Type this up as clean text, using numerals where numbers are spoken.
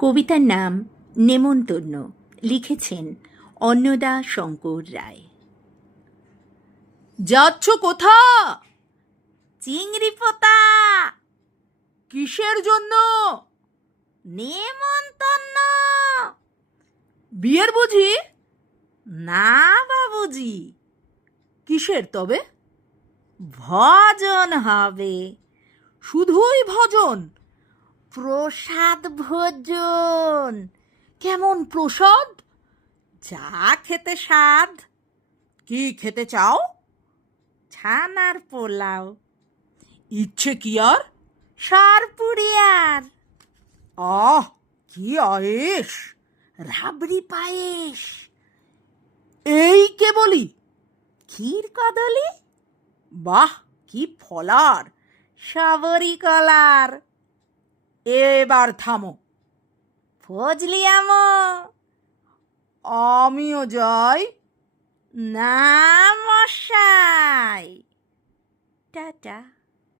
কবিতার নাম নেমন্তন্ন, লিখেছেন অন্নদা শঙ্কর রায়। যাচ্ছ কোথা? চিংড়ি পোতা। কিসের জন্য? নেমন্তন্ন। বিয়ের বুঝি? না বাবুজি, কিসের তবে? ভজন হবে। শুধুই ভজন? প্রসাদ ভোজন। কেমন প্রসাদ? যা খেতে স্বাদ। কি খেতে চাও? ছানার পোলাও, ইচ্ছে কি আর? সরপুরিয়ার, আহ, কি আয়েশ! রাবড়ি পায়েস, এই কে বলি? ক্ষীর কদলি, বাহ, কি ফলার! সবরি কলার, এবার থামো। ফজলি আমো। আমিও যাই। না মশাই, টাটা।